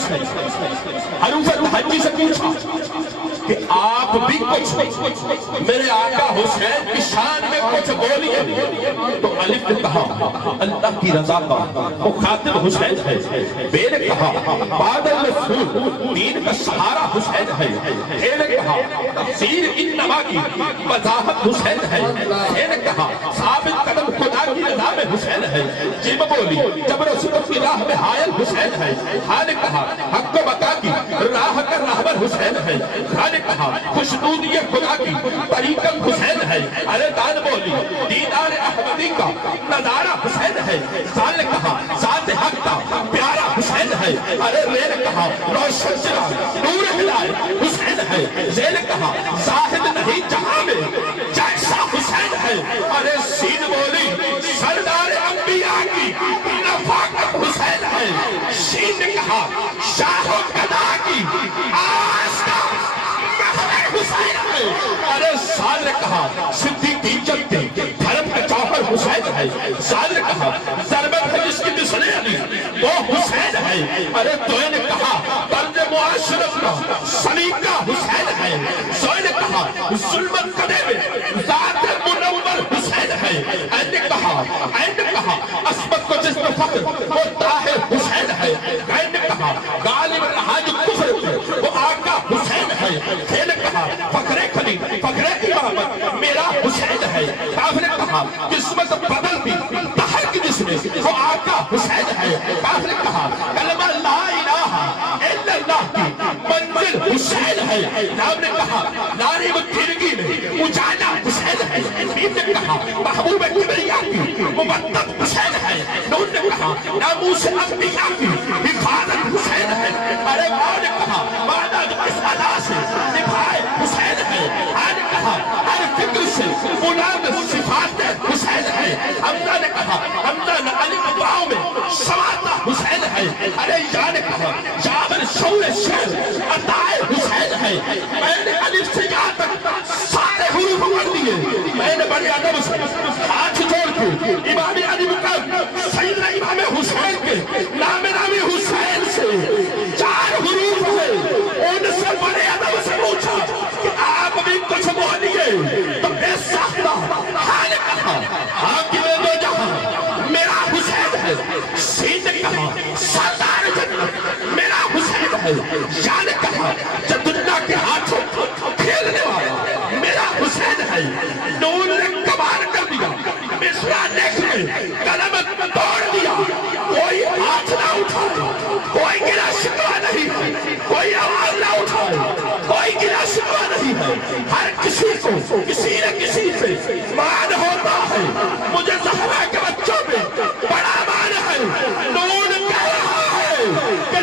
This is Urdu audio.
حسین حروف تہجی سے پوچھا کہ آپ بھی کچھ میرے آقا حسین کی شان میں کچھ بولیے، تو الف نے کہا اللہ کی رضا کا مخاطب حسین ہے، بے نے کہا بادل میں پھول دین کا سہارا حسین ہے، اے نے کہا تفسیر انما کی وضاحت حسین ہے، اے نے کہا ثابت قدم خدا کی رضا میں حسین ہے، جب بولی جبر و ستم کی راہ میں حائل حسین ہے، ہاں نے کہا حق و بقا کی راہ کا راہبر حسین ہے، ہاں نے کہا خوشنودی خدا کی طریقت حسین ہے، ارے دان بولی دیدار احمدی کا نظارہ حسین ہے، سال نے کہا ذات حق کا پیارا حسین ہے، ارے رے نے کہا روشن چراغ نور ہدایت حسین ہے، زے نے کہا زاہد نہیں جہاں میں جیسا حسین ہے، ارے سین بولی سردار انبیاء کی نفاقت حسین ہے، شین نے کہا شاہ و قدا کی آستہ حسین ہے، ارے سال نے کہا صدیقی جلدی دھرم کا جوہر حسین ہے، سال نے کہا ضربت ہے جس کی مثلیں علی وہ حسین ہے، ارے دوئے نے کہا طرز معاشرت کا سلیقہ حسین ہے، سوئے نے کہا ظلمت کدے میں ذات منور حسین ہے، این نے کہا عصمت کو جس میں فخر وہ طاہر حسین ہے، غیر نے کہا غالب رہا جو کفر پہ وہ آقا حسین ہے، پھر نے کہا فخر خلیل فخر امامت میرا حسین ہے، کاف نے کہا قسمت بدل دی تحر کی جس میں وہ آقا حسین ہے، کاف نے کہا کلمہ لا الہ الا اللہ کی منزل حسین ہے، نام نے کہا ناری و ترگی میں اجالا حسین ہے، میم نے کہا محبوب کبریہ کی مبتت حسین ہے، نون نے کہا ناموس انبیاء کی حفاظت حسین ہے، ارے ماں نے کہا مانا جو اس ادا سے نبھائے حسین ہے، آن نے کہا ہر فکر سے ملاب صفات حسین ہے، حمزہ نے کہا حمزہ علی دعاؤں میں سماتا حسین ہے، ارے یا نے کہا جابر شعور شعر عطائے حسین ہے، میں نے الف سے یا تک سارے حروف پڑھ دیے، میں نے بڑی ادب سے ہاتھ جوڑ کے امام علی مقام سیدنا امام حسین کے نام حسین سے چار حروف ہے، ان سے بڑے ادب سے پوچھا کہ آپ بھی کچھ بولیے، تو بے ساختہ ہاں نے کہا حاکم دو جہاں میرا حسین ہے، سین نے کہا سردار جنت میرا حسین ہے، یا نے کہا جب دنیا کے ہاتھوں کھیلنے والا میرا حسین ہے، نور نے کمال کر دیا مصرع نیک میں قلم توڑ دیا، کوئی ہاتھ نہ اٹھائے، کوئی گرا شکوہ نہیں ہے، کوئی آواز نہ اٹھائے، کوئی گرا شکوہ نہیں ہے، ہر کسی کو کسی نہ کسی سے مان ہوتا ہے، مجھے زہرا کے بچوں میں بڑا مان ہے، نور کہہ رہا ہے کہ